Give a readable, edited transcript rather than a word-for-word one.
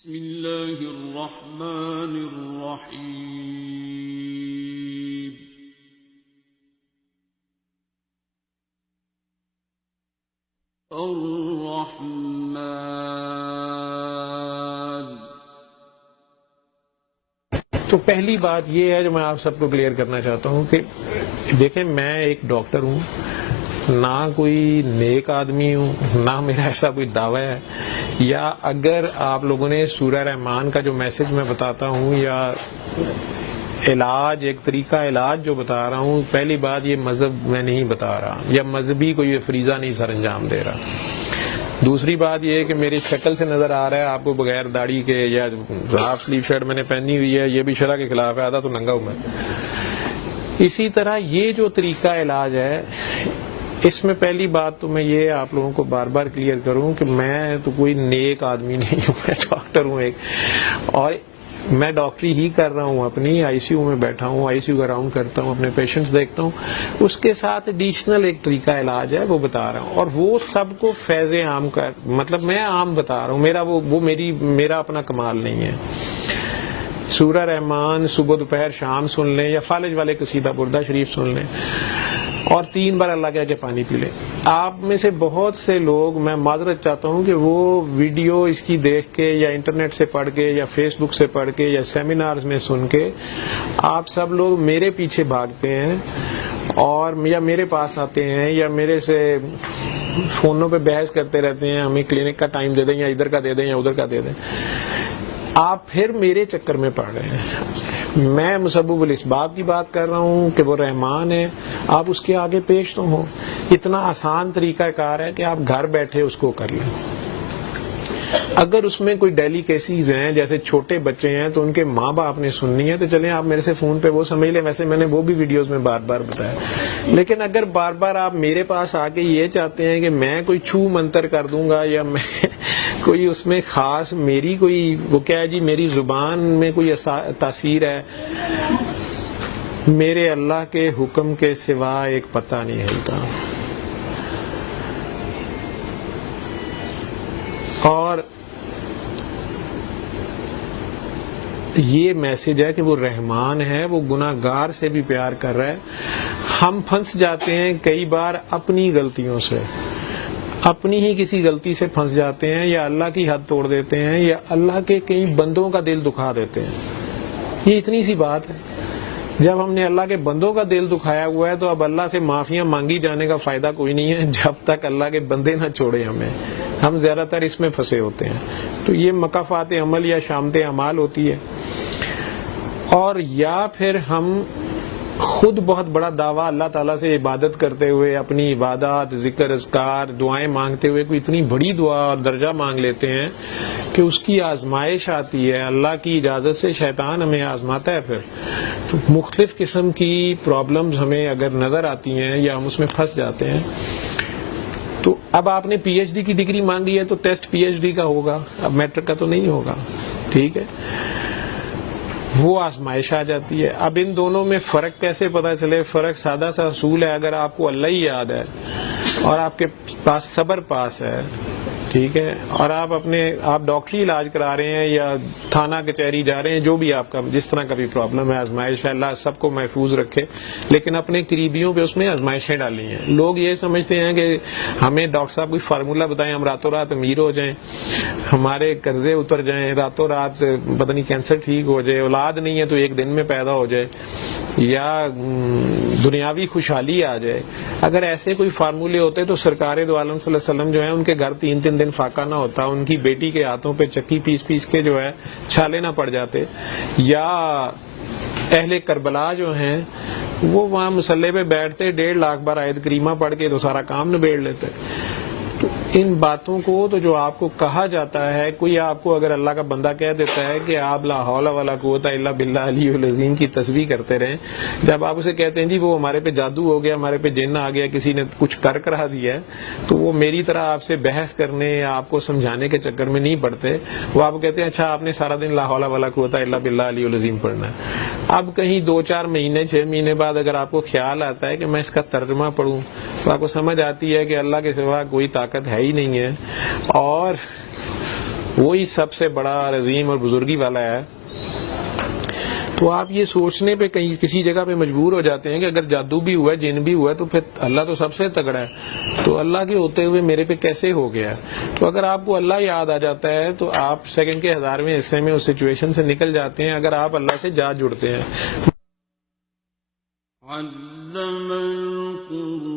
بسم اللہ الرحمن الرحیم الرحمن۔ تو پہلی بات یہ ہے جو میں آپ سب کو کلیئر کرنا چاہتا ہوں کہ دیکھیں، میں ایک ڈاکٹر ہوں، نہ کوئی نیک آدمی ہوں، نہ میرا ایسا کوئی دعویٰ ہے، یا اگر آپ لوگوں نے سورہ رحمان کا جو میسج میں بتاتا ہوں یا علاج، ایک طریقہ علاج جو بتا رہا ہوں، پہلی بات یہ مذہب میں نہیں بتا رہا یا مذہبی کوئی فریضہ نہیں سر انجام دے رہا۔ دوسری بات یہ ہے کہ میری شکل سے نظر آ رہا ہے آپ کو بغیر داڑھی کے، یا ہاف سلیو شرٹ میں نے پہنی ہوئی ہے، یہ بھی شرع کے خلاف ہے، آدھا تو ننگا ہوں میں۔ اسی طرح یہ جو طریقہ علاج ہے، اس میں پہلی بات تو میں یہ آپ لوگوں کو بار بار کلیئر کروں کہ میں تو کوئی نیک آدمی نہیں ہوں، میں ڈاکٹر ہوں ایک، اور میں ڈاکٹری ہی کر رہا ہوں، اپنی آئی سی یو میں بیٹھا ہوں، آئی سی یو کا راؤنڈ کرتا ہوں، اپنے پیشنٹس دیکھتا ہوں، اس کے ساتھ ایڈیشنل ایک طریقہ علاج ہے وہ بتا رہا ہوں، اور وہ سب کو فیض عام کا، مطلب میں عام بتا رہا ہوں، میرا اپنا کمال نہیں ہے۔ سورہ رحمان صبح دوپہر شام سن لیں، یا فالج والے قصیدہ بردہ شریف سن لیں، اور 3 بار اللہ کہہ کے پانی پی لیں۔ آپ میں سے بہت سے لوگ، میں معذرت چاہتا ہوں کہ وہ ویڈیو اس کی دیکھ کے یا انٹرنیٹ سے پڑھ کے یا فیس بک سے پڑھ کے یا سیمینارز میں سن کے آپ سب لوگ میرے پیچھے بھاگتے ہیں، اور یا میرے پاس آتے ہیں یا میرے سے فونوں پہ بحث کرتے رہتے ہیں، ہمیں کلینک کا ٹائم دے دیں، یا ادھر کا دے دیں یا ادھر کا دے دیں۔ آپ پھر میرے چکر میں پڑ رہے ہیں۔ میں مسبب الاسباب کی بات کر رہا ہوں کہ وہ رحمان ہے، آپ اس کے آگے پیش تو ہوں۔ اتنا آسان طریقہ کار ہے کہ آپ گھر بیٹھے اس کو کر لیں۔ اگر اس میں کوئی ڈیلیکیسیز ہیں، جیسے چھوٹے بچے ہیں تو ان کے ماں باپ نے سننی ہے، تو چلیں آپ میرے سے فون پہ وہ سمجھ لیں، ویسے میں نے وہ بھی ویڈیوز میں بار بار بتایا۔ لیکن اگر بار بار آپ میرے پاس آ کے یہ چاہتے ہیں کہ میں کوئی چھو منتر کر دوں گا، یا میں کوئی اس میں خاص میری کوئی وہ کیا ہے جی، میری زبان میں کوئی تاثیر ہے، میرے اللہ کے حکم کے سوا ایک پتہ نہیں ہلتا۔ اور یہ میسج ہے کہ وہ رحمان ہے، وہ گناہگار سے بھی پیار کر رہا ہے۔ ہم پھنس جاتے ہیں کئی بار اپنی غلطیوں سے، اپنی ہی کسی غلطی سے پھنس جاتے ہیں، یا اللہ کی حد توڑ دیتے ہیں، یا اللہ کے کئی بندوں کا دل دکھا دیتے ہیں۔ یہ اتنی سی بات ہے۔ جب ہم نے اللہ کے بندوں کا دل دکھایا ہوا ہے تو اب اللہ سے معافیاں مانگی جانے کا فائدہ کوئی نہیں ہے جب تک اللہ کے بندے نہ چھوڑے ہمیں۔ ہم زیادہ تر اس میں پھنسے ہوتے ہیں۔ تو یہ مکافات عمل یا شامت اعمال ہوتی ہے، اور یا پھر ہم خود بہت بڑا دعویٰ اللہ تعالیٰ سے عبادت کرتے ہوئے، اپنی عبادات، ذکر، اذکار، دعائیں مانگتے ہوئے کوئی اتنی بڑی دعا اور درجہ مانگ لیتے ہیں کہ اس کی آزمائش آتی ہے، اللہ کی اجازت سے شیطان ہمیں آزماتا ہے۔ پھر تو مختلف قسم کی پرابلمز ہمیں اگر نظر آتی ہیں یا ہم اس میں پھنس جاتے ہیں، تو اب آپ نے پی ایچ ڈی کی ڈگری مانگی ہے تو ٹیسٹ پی ایچ ڈی کا ہوگا، اب میٹرک کا تو نہیں ہوگا، ٹھیک ہے؟ وہ آزمائش آ جاتی ہے۔ اب ان دونوں میں فرق کیسے پتہ چلے؟ فرق سادہ سا اصول ہے، اگر آپ کو اللہ ہی یاد ہے اور آپ کے پاس صبر پاس ہے، ٹھیک ہے، اور آپ ڈاکٹری علاج کرا رہے ہیں یا تھانہ کچہری جا رہے ہیں، جو بھی آپ کا جس طرح کا بھی پرابلم ہے، آزمائش ہے، اللہ سب کو محفوظ رکھے، لیکن اپنے قریبیوں پہ اس میں آزمائشیں ڈالی ہیں۔ لوگ یہ سمجھتے ہیں کہ ہمیں ڈاکٹر صاحب کوئی فارمولہ بتائیں، ہم راتوں رات امیر ہو جائیں، ہمارے قرضے اتر جائیں، راتوں رات پتہ نہیں کینسر ٹھیک ہو جائے، اولاد نہیں ہے تو ایک دن میں پیدا ہو جائے، یا دنیاوی خوشحالی آ جائے۔ اگر ایسے کوئی فارمولے ہوتے تو سرکار دو عالم صلی اللہ علیہ وسلم جو ہے ان کے گھر 3 دن فاقہ نہ ہوتا، ان کی بیٹی کے ہاتھوں پہ چکی پیس کے جو ہے چھالے نہ پڑ جاتے، یا اہل کربلا جو ہیں وہ وہاں مسلح پہ بیٹھتے 1.5 لاکھ بار آیت کریمہ پڑھ کے تو سارا کام نبیڑ لیتے۔ تو ان باتوں کو تو جو آپ کو کہا جاتا ہے، کوئی آپ کو اگر اللہ کا بندہ کہہ دیتا ہے کہ آپ لا حول ولا قوت الا باللہ العلی العظیم کی تسبیح کرتے رہیں، جب آپ اسے کہتے ہیں جی وہ ہمارے پہ جادو ہو گیا، ہمارے پہ جن آ گیا، کسی نے کچھ کرا دیا ہے، تو وہ میری طرح آپ سے بحث کرنے یا آپ کو سمجھانے کے چکر میں نہیں پڑتے، وہ آپ کہتے ہیں اچھا آپ نے سارا دن لا حول ولا قوت الا باللہ العلی العظیم پڑھنا ہے۔ اب کہیں 2-4 مہینے 6 مہینے بعد اگر آپ کو خیال آتا ہے کہ میں اس کا ترجمہ پڑھوں، تو آپ کو سمجھ آتی ہے کہ اللہ کے سوا کوئی طاقت ہے ہی نہیں ہے، اور وہی سب سے بڑا اور عظیم اور بزرگی والا ہے. تو آپ یہ سوچنے پہ کہیں کسی جگہ پہ مجبور ہو جاتے ہیں کہ اگر جادو بھی ہوا ہے، جن بھی ہوا ہے، تو پھر اللہ تو سب سے تگڑا ہے، تو اللہ کے ہوتے ہوئے میرے پہ کیسے ہو گیا؟ تو اگر آپ کو اللہ یاد آ جاتا ہے تو آپ سیکنڈ کے 1000ویں حصے میں اس سچویشن سے نکل جاتے ہیں، اگر آپ اللہ سے جا جڑتے ہیں. علم القرآن